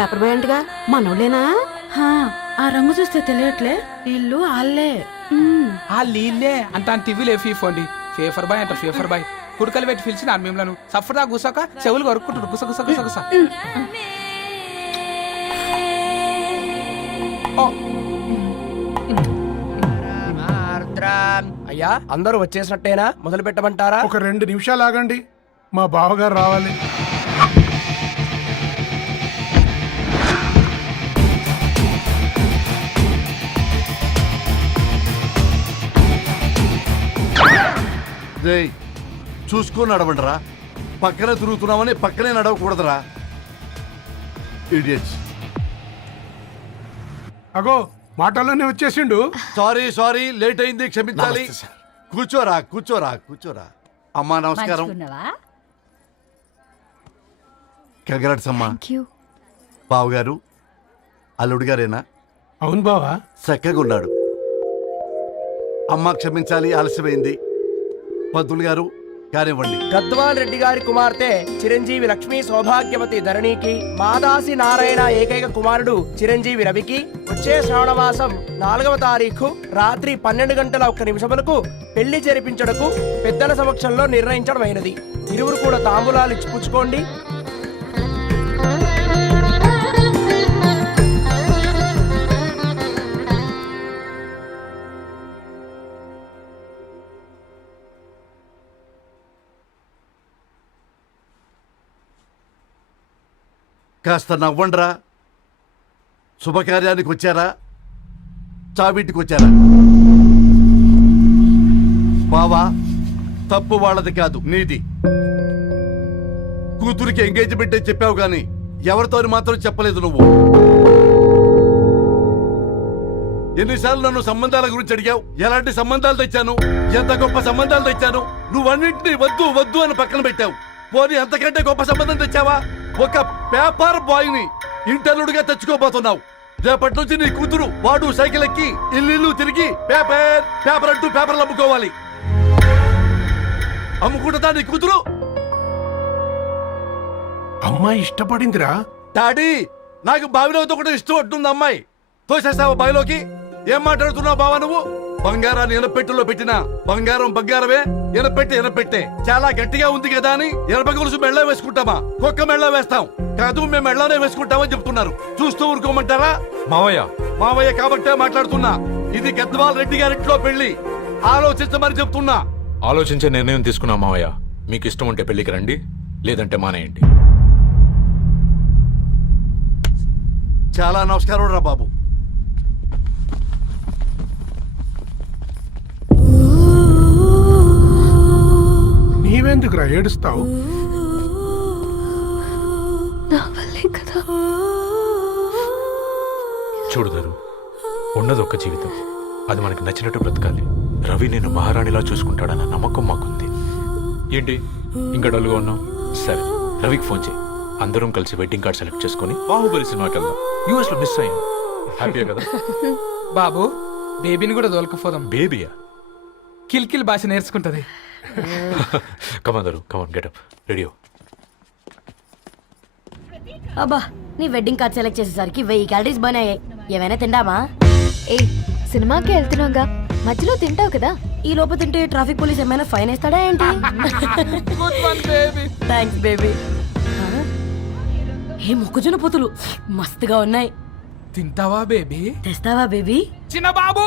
Paper boy అంటగా మనోళ్ళేనా? ఆ రంగు చూస్తే తెలియట్లే ఇల్లు ఆళ్ళే. ఆ నీళ్ళే అంత టీవీలో ఫీఫోండి ఫేఫర్ బాయ్ అంట ఫేఫర్ బాయ్ కుడుకలు పెట్టి పిలిచిన మిమ్మల్ని సఫర్దా గుసక చెవులు కొరుక్కుంటారు గుస గుస గుస గుస. అయ్యా అందరూ వచ్చేసినట్టేనా? మొదలు పెట్టమంటారా? ఒక 2 నిమిషాలు ఆగండి, మా బావగారు రావాలి. చూసుకొని నడవండిరా. పక్కనే తిరుగుతున్నామని పక్కనే నడవకూడదురా. ఇడియట్స్. అగో మాటల్లోనే వచ్చేసిండు. సారీ లేట్ అయింది, క్షమించాలి. కూర్చోరా కూర్చోరా కూర్చోరా. అమ్మా నమస్కారం. కంగ్రాట్స్ అమ్మా. బావగారు అల్లుడు గారేనా? అవును బావా. చక్కగా ఉన్నాడు. అమ్మ క్షమించాలి, ఆలస్యమైంది. పంతులు గారు కానివ్వండి. గద్వాల్ రెడ్డి గారి కుమార్తె చిరంజీవి లక్ష్మీ సౌభాగ్యవతి ధరణికి, మాదాసి నారాయణ ఏకైక కుమారుడు చిరంజీవి రవికి వచ్చే శ్రావణమాసం 4వ తారీఖు రాత్రి 12:01 పెళ్లి జరిపించడకు పెద్దల సమక్షంలో నిర్ణయించడమైనది. ఇరువురు కూడా తాంబూలాలు ఇచ్చి పుచ్చుకోండి. కాస్త నవ్వండ్రా. శుభకార్యానికి వచ్చారా, చావింటికి వచ్చారా? బావా, తప్పు వాళ్ళది కాదు, నీది. కూతురికి ఎంగేజ్మెంట్ అని చెప్పావు గాని ఎవరితో మాత్రం చెప్పలేదు నువ్వు. ఎన్నిసార్లు నన్ను సంబంధాల గురించి అడిగావు? ఎలాంటి సంబంధాలు తెచ్చాను, ఎంత గొప్ప సంబంధాలు తెచ్చాను. నువ్వన్నింటినీ వద్దు వద్దు అని పక్కన పెట్టావు. పోనీ అంతకంటే గొప్ప సంబంధం తెచ్చావా? ఒక పేపర్ బాయ్ ని ఇంటర్లుడిగా తెచ్చుకోబోతున్నావు. రేపటి నుంచి నీ కూతురు వాడు సైకిల్ ఎక్కి ఇల్లు తిరిగి పేపర్ పేపర్ అంటూ పేపర్లు అమ్ముకోవాలి. అమ్ముకుంటుందా నీ కూతురు? అమ్మాయి ఇష్టపడిందిరా. డాడీ, నాకు బావిలో కూడా ఇష్టం ఉంటుంది. అమ్మాయి తోసేస్తావా బావిలోకి? ఏం మాట్లాడుతున్నావు బావా నువ్వు? బంగారాన్ని ఎనపెట్టులో పెట్టినా బంగారం బంగారమే, ఎనపెట్టే చాలా గట్టిగా ఉంది కదా అని ఎనప గొలుసు మెళ్ళ వేసుకుంటామా? కుక్క మెళ్ళ వేస్తాం కాదు, మేము మెళ్ళనే వేసుకుంటామని చెప్తున్నారు. చూస్తూ ఊరుకోమంటారా? మావయ్య కాబట్టే మాట్లాడుతున్నా. ఇది గద్వాల్ రెడ్డి గారింట్లో పెళ్లి, ఆలోచించమని చెప్తున్నా. ఆలోచించే నిర్ణయం తీసుకున్నా మావయ్య. మీకు ఇష్టం ఉంటే పెళ్లికి రండి, లేదంటే మానేయండి. చాలా నమస్కారం రా బాబు. నీవెందుకురా ఏడుస్తావు? చూడుదరు, ఉన్నది ఒక్క జీవితం, అది మనకి నచ్చినట్టు బ్రతకాలి. రవి నేను మహారాణిలా చూసుకుంటాడన్న నమ్మకం మాకుంది. ఏంటి ఇంకా డల్గా ఉన్నావు? సరే, రవికి ఫోన్ చేయి. అందరం కలిసి వెడ్డింగ్ కార్డ్ సెలెక్ట్ చేసుకుని బాహుబలి సినిమాకి వెళ్దాం. యూఎస్ లో మిస్ అయ్యాం. హ్యాపీయా కదా? బాబు, బేబీని కూడా దొరకపోదాం. బేబీయా? కిల్కిల్ భాష నేర్చుకుంటది. కమాందరు, కమాన్ గెట్ అప్, రెడీ. అబ్బా, నీ వెడ్డింగ్ కార్డ్ సెలెక్ట్ చేసేసరికి 1000 క్యాలరీస్ బర్న్ అయ్యాయి. ఏమైనా తిందామా? ఏ సినిమాకి వెళ్తున్నాగా, మధ్యలో తింటావు కదా. ఈ లోపు తింటే ట్రాఫిక్ పోలీస్ ఏమైనా ఫైన్ వేస్తాడా ఏంటి? Thanks baby. ఏ మొక్కజొన్న పొతులు మస్తుగా ఉన్నాయి. తింటావా బేబీ? తెస్తావా బేబీ? చిన్న బాబు,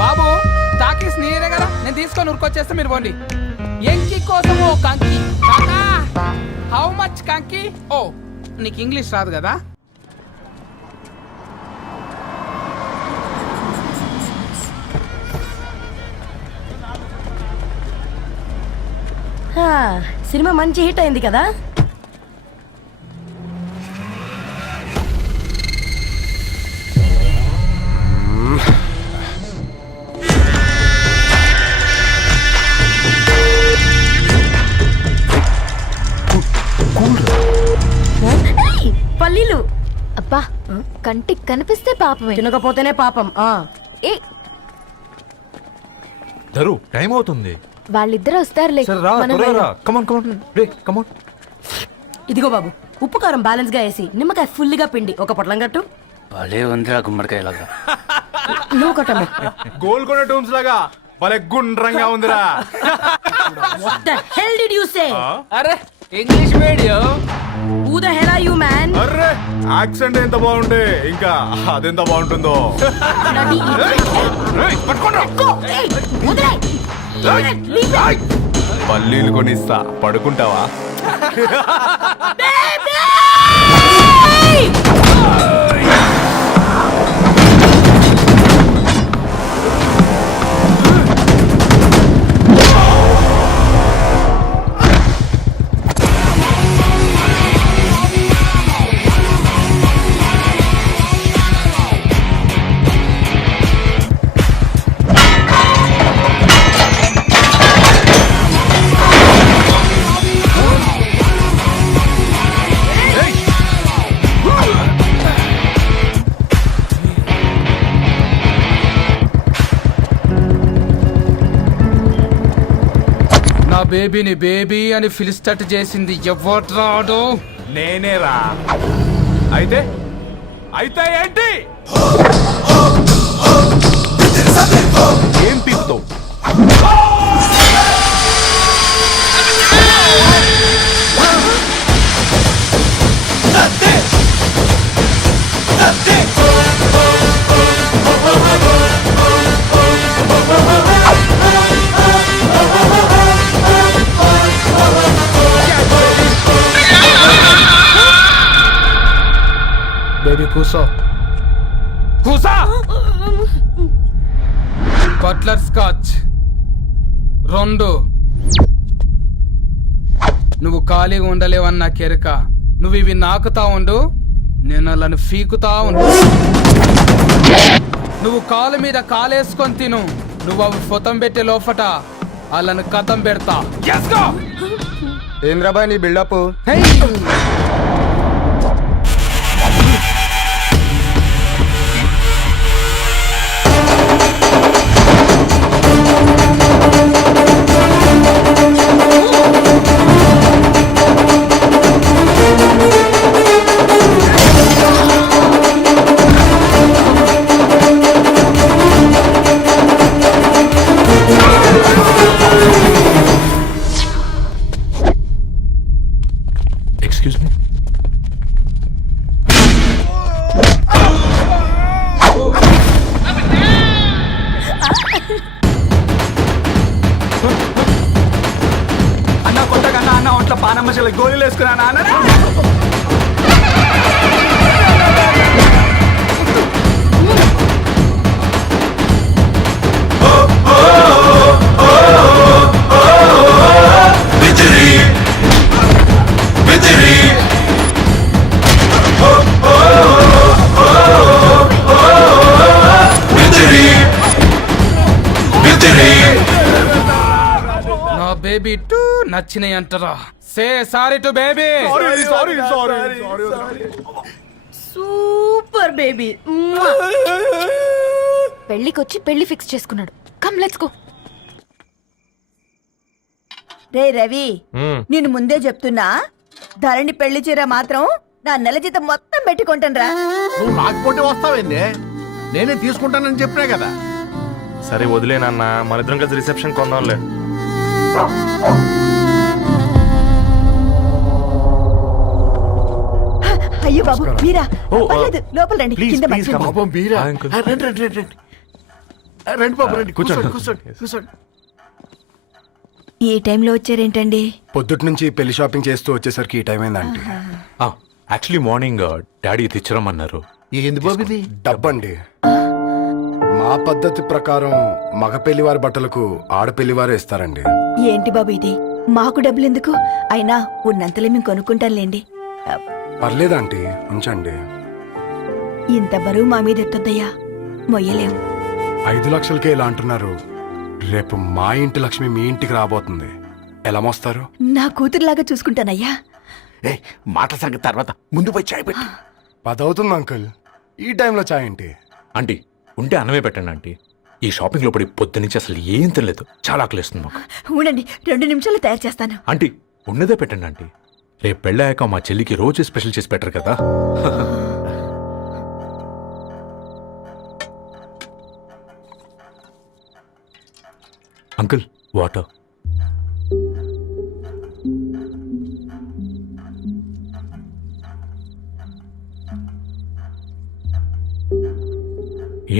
బాబు తాకీస్ నీరే కదా, నేను తీసుకొని ఉరికొచ్చేస్తే మీరు పోండి. ఎంకి కోసము కంకి. కాకా, హౌ మచ్ కంకి? ఓ, నీకు ఇంగ్లీష్ రాదు కదా? సినిమా మంచి హిట్ అయింది కదా. పల్లీలు. అబ్బా, కంటికి కనిపిస్తే పాపమే, తినకపోతేనే పాపం. ధరు, టైం అవుతుంది. వాళ్ళిద్దరు వస్తారులే మనం వెళ్దాం. కమాన్ కమాన్ రే కమాన్. ఇదిగో బాబు, ఉప్పు కారం బ్యాలెన్స్ గా వేసి నిమ్మకాయ ఫుల్ గా పిండి ఒక పొట్లం కట్టు. భలే ఉందిరా గుమ్మడికాయలాగా. నువ్వు కట్టమ్మా. గోల్కొండ టూమ్స్ లాగా భలే గుండ్రంగా ఉందిరా. What the hell did you say? అరే English medium. Who the hell are you, man? Array accent ఎంత బాగుంటే ఇంకా అదెంత బాగుంటుందో. Bloody idiot. Go. Hey, వదిలేయ్. Leave it. పల్లీలు కొనిస్తా, పడుకుంటావా? నా బేబీని బేబీ అని ఫిలిస్టట్ చేసింది ఎవరు రాడు. నేనేరా. అయితే అయితే ఏంటి? ఏం పీపుతావు? బేబీ కూసో. కూసా. Butler scotch 2. నువ్వు ఖాళీగా ఉండలేవన్న కెరక. నువ్వు ఇవి నాకుతా ఉండు, నేను అలాని ఫీకుతా ఉండు. నువ్వు కాలు మీద కాలేసుకొని తిను. నువ్వు అవి ఫొతం పెట్టే లోపట వాళ్ళని కథం పెడతా. ఏంద్రా బాయ్ నీ బిల్డప్? Excuse me. అన్న కొత్తగా అన్న ఒంట్లో పానమ్మశల గోళీలు వేసుకున్నా అన్న. నా బేబీ టూ నచ్చినాయి అంటారా? Say sorry to baby. Super baby. పెళ్ళికొచ్చి పెళ్లి ఫిక్స్ చేసుకున్నాడు. Come let's go. రే రవి, నేను ముందే చెప్తున్నా, ధరణి పెళ్లి చీర మాత్రం నా నెల జీతం మొత్తం పెట్టుకుంటాను. నువ్వు రాకపోతే వస్తావేంది? నేనే తీసుకుంటానని చెప్పినా కదా. సరే వదిలేనన్నా, మన ఇద్దరం కలిసి రిసెప్షన్ కొందాంలే. అయ్యో బాబు మీరా, పర్లేదు లోపల రండి. కింద మర్చిపో. పాపం బీరా. ఆ, అంకుల్. రండి రండి రండి రండి. రండి బాబు రండి. కూర్చోండి కూర్చోండి కూర్చోండి. ఈ టైంలో వచ్చారేంటండి? పొద్దుటి నుంచి పెళ్లి షాపింగ్ చేస్తూ వచ్చేసరికి ఈ టైం అయిందండి. యాక్చువల్లీ మార్నింగ్ డాడీ తెచ్చరమన్నారు. ఏంది బాబు ఇది? డబ్బండి. మా పద్ధతి ప్రకారం మగ పెళ్లివారి బట్టలకు ఆడపెళ్లివారే ఇస్తారండి. ఏంటి బాబు ఇది? మాకు డబ్బులు ఎందుకు? అయినా ఉన్నంతలే మేము కొనుక్కుంటాంలేండి. పర్లేదు ఆంటీ, ఉంచండి. ఇంత బరువు మా మీద ఎత్తొద్దయ్యా, మొయ్యలేం. 5 లక్షలకే ఇలా అంటున్నారు. రేపు మా ఇంటి లక్ష్మి మీ ఇంటికి రాబోతుంది. ఎలా మోస్తారు? నా కూతురులాగా చూసుకుంటానయ్యా. మాటల సంగతి తర్వాత, ముందు పోయి చాయ్ పెట్టి. 10 అవుతుంది అంకుల్. ఈ టైంలో చాయ్ ఏంటి? ఆంటీ ఉంటే అన్నమే పెట్టండి ఆంటీ. ఈ షాపింగ్ లో పడి పొద్దు నుంచి అసలు ఏం తినలేదు. చాలా ఆకలిస్తుంది మాకు. ఉండండి 2 నిమిషాలు తయారు చేస్తాను. ఆంటీ ఉన్నదే పెట్టండి ఆంటీ. రేపు పెళ్ళాక మా చెల్లికి రోజు స్పెషల్ చేసి పెట్టరు కదా. Uncle water.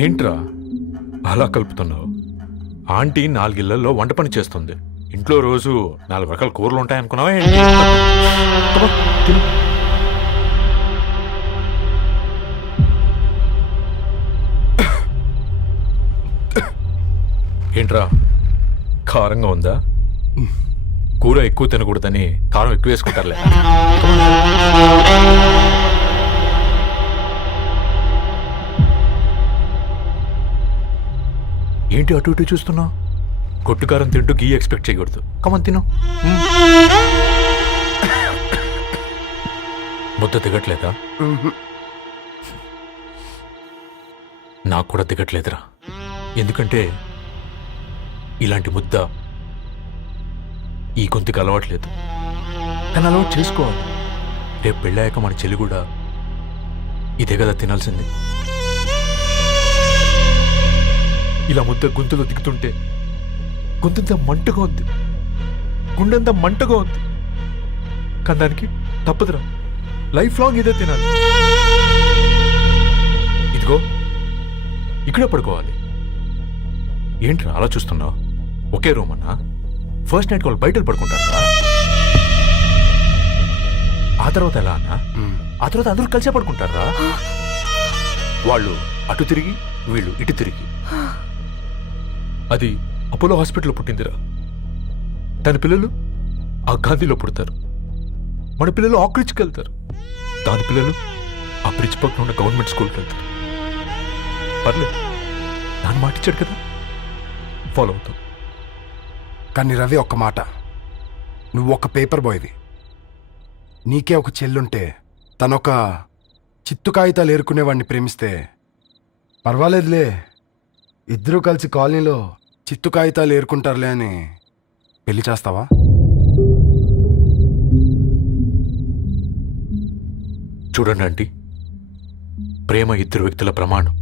ఏంట్రా అలా కలుపుతున్నావు? ఆంటీ 4 ఇళ్లలో వంట పని చేస్తుంది. ఇంట్లో రోజు 4 రకాల కూరలు ఉంటాయనుకున్నావా ఏంటి? అబ్బా, తిను. ఏంట్రా కారంగా ఉందా? కూర ఎక్కువ తినకూడదని కారం ఎక్కువ వేసుకుంటారులే. ఏంటి అటు ఇటు చూస్తున్నావు? కొట్టుకారం తింటూ గీ ఎక్స్పెక్ట్ చేయకూడదు. కమన్ తిను. ముద్ద దిగట్లేదా? నాకు కూడా దిగట్లేదురా. ఎందుకంటే ఇలాంటి ముద్ద ఈ గొంతుకి అలవాట్లేదు. కానీ అలవాటు చేసుకోవాలి. రేపు పెళ్ళాక మన చెల్లి కూడా ఇదే కదా తినాల్సింది. ఇలా ముద్ద గొంతులో దిగుతుంటే గొంతంతా మంటగా ఉంది, గుండెంతా మంటగా ఉంది. కానీ దానికి తప్పదురా, లైఫ్ లాంగ్ ఇదే తినాలి. ఇదిగో ఇక్కడే పడుకోవాలి. ఏంట్రా అలా చూస్తున్నావు? ఒకే రూమ్ అన్నా? ఫస్ట్ నైట్ వాళ్ళు బయట పడుకుంటారా? ఆ తర్వాత ఎలా అన్నా? ఆ తర్వాత అందరూ కలిసే పడుకుంటారా? వాళ్ళు అటు తిరిగి వీళ్ళు ఇటు తిరిగి. అది అపోలో హాస్పిటల్లో పుట్టిందిరా. దాని పిల్లలు ఆ గాంధీలో పుడతారు. మన పిల్లలు ఆక్రిడ్జ్కి వెళ్తారు. దాని పిల్లలు ఆ బ్రిడ్జ్ పక్కన ఉన్న గవర్నమెంట్ స్కూల్కి వెళ్తారు. పర్లేదు, దాని మాట ఇచ్చాడు కదా, ఫాలో అవుతాం. కానీ రవి, ఒక్క మాట. నువ్వు ఒక పేపర్ బాయ్వి. నీకే ఒక చెల్లుంటే తనొక చిత్తు కాగితాలు ఏరుకునేవాడిని ప్రేమిస్తే పర్వాలేదులే, ఇద్దరూ కలిసి కాలనీలో చిత్తు కాగితాలు ఏరుకుంటారులే అని పెళ్లి చేస్తావా? చూడండి ఆంటీ, ప్రేమ ఇద్దరు వ్యక్తుల ప్రమాణం.